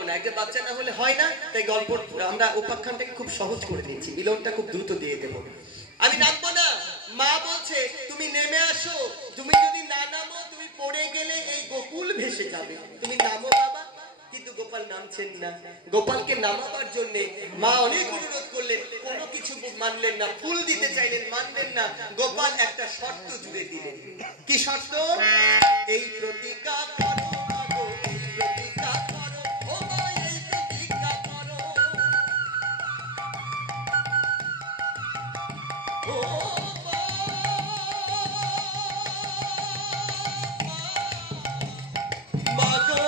নামবো না, একটা বাচ্চা না হলে হয় না, তাই গল্প আমরা উপাখ্যানটাকে খুব সহজ করে দিয়েছি, মিলনটা খুব দ্রুত দিয়ে দেবো। আমি নামবো না, মা বলছে তুমি নেমে আসো, তুমি যদি না নামো তুমি পড়ে গেলে এই গোকুল ভেসে যাবে, তুমি নামো বাবা। কিন্তু গোপাল নামছেন না। গোপালকে নামাবার জন্য মা অনেক অনুরোধ করলেন, কোনো কিছু মানলেন না, ফুল দিতে চাইলেন, মানলেন না। গোপাল একটা শর্ত জুড়ে দিলেন। কি শর্ত? এই প্রতিজ্ঞা করো মাগো, এই প্রতিজ্ঞা করো, ও মা এই প্রতিজ্ঞা করো, ও মাগো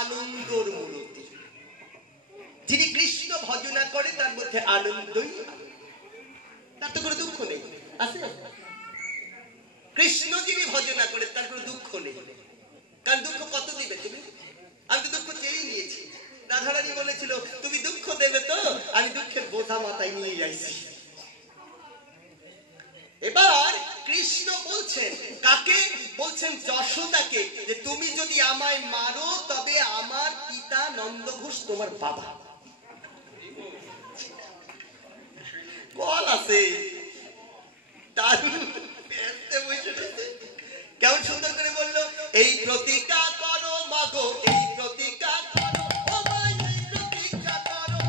আনন্দর মূর্তি। যিনি কৃষ্ণ ভজনা করে তার মধ্যে আনন্দই, তার তো কোনো দুঃখ নেই, আছে? কৃষ্ণ যিনি ভজনা করে তার কোনো দুঃখ নেই, কারণ দুঃখ কত দিবে তুমি? আমি তো দুঃখ চেয়েই নিয়েছি। রাধারানী বলেছিল তুমি দুঃখ দেবে তো, আমি দুঃখের বোঝা মাথায় নিয়ে যাইছি। এবার কৃষ্ণ বলছেন কাকে? বলছেন যশোদাকে, যে তুমি যদি আমায় মারো তবে আমার পিতা নন্দঘোষ তোমার বাবা। বল আছে কেমন সুন্দর করে বললো, এই প্রতিজ্ঞা করো মাগো, এই প্রতিজ্ঞা করো, ও মা এই প্রতিজ্ঞা করো,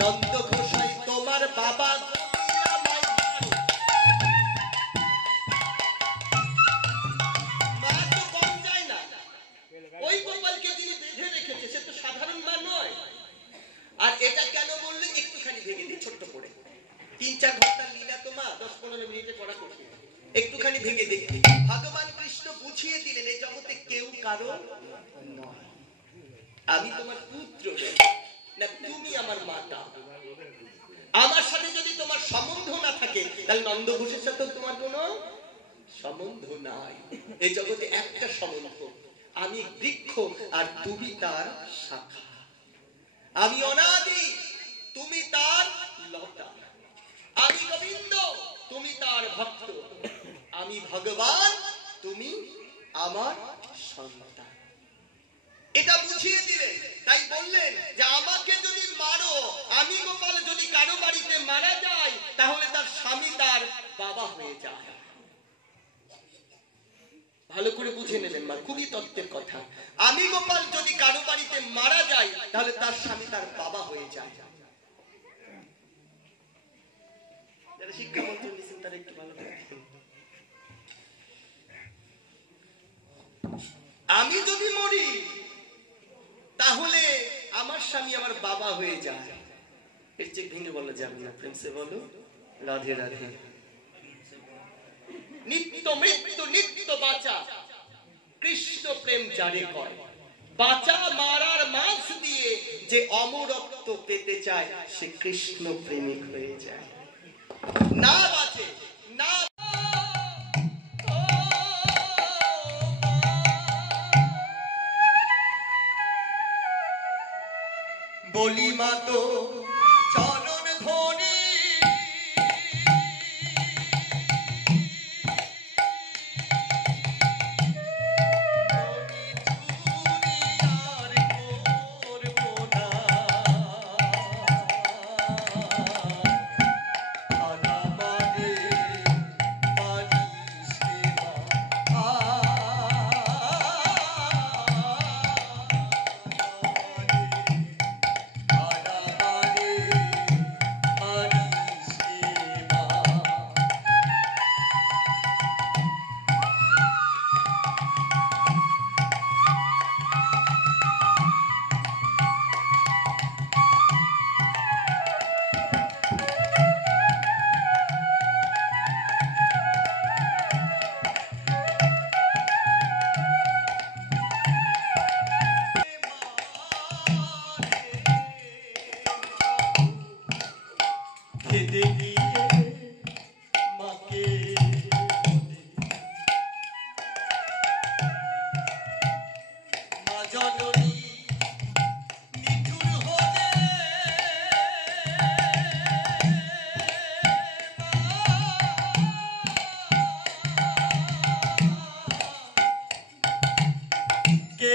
নন্দঘোষাই তোমার বাবা। মা তো কম যায় না, ওই গোপালকে যিনি বেঁধে রেখেছে সে তো সাধারণ মা নয়। আর এটা কেন বললে একটুখানি ভেঙে দিই ছোট্ট করে, 3-4 ঘন্টার লীলা তো মা 10-15 মিনিটে করা কঠিন, একটুখানি ভেঙে দেখি। ভগবান কৃষ্ণ বুঝিয়ে দিলেন এই জগতে কেউ কারো নয়, আমি তোমার পুত্র না, তুমি আমার মাতা। আমার সাথে যদি তোমার সম্বন্ধ না থাকে তাহলে নন্দঘোষের সাথে তোমার কোনো সম্বন্ধ নাই। এই জগতে একটা সম্বন্ধ, আমি বৃক্ষ আর তুমি তার শাখা, আমি অনাদি তুমি তার লতা, আমি গোবিন্দ তুমি তার ভক্ত, আমি ভগবান তুমি আমার সন্তান। এটা বুঝিয়ে দিলেন। তাই বললেন যে আমাকে যদি মারো, আমি গোপাল যদি কারো বাড়িতে মারা যায় তাহলে তার স্বামী তার বাবা হয়ে যায়। ভালো করে বুঝে নেবেন মা, খুবই তত্ত্বের কথা। আমি গোপাল যদি কারো বাড়িতে মারা যায় তাহলে তার স্বামী তার বাবা হয়ে যায়। যারা শিক্ষামন্ত্রী নিয়েছেন তারা একটু ভালো করে দেখুন। আমি যদি মরি তাহলে আমার স্বামী আমার বাবা হয়ে যায়। এর চেয়ে ভেঙে বলা যাবে না, প্রেম সে বলো রাধে রাধে। নিত্য মৃত্যু নিত্য বাঁচা, কৃষ্ণ প্রেম যারে করে, বাঁচা মারার মাঝ দিয়ে যে অমরত্ব পেতে চায় সে কৃষ্ণ প্রেমিক হয়ে যায়। না বাঁচে না বলি মা তো চরণ ধনি, কেঁদে গিয়ে মাকে মা জননী নিঠুর হলে কে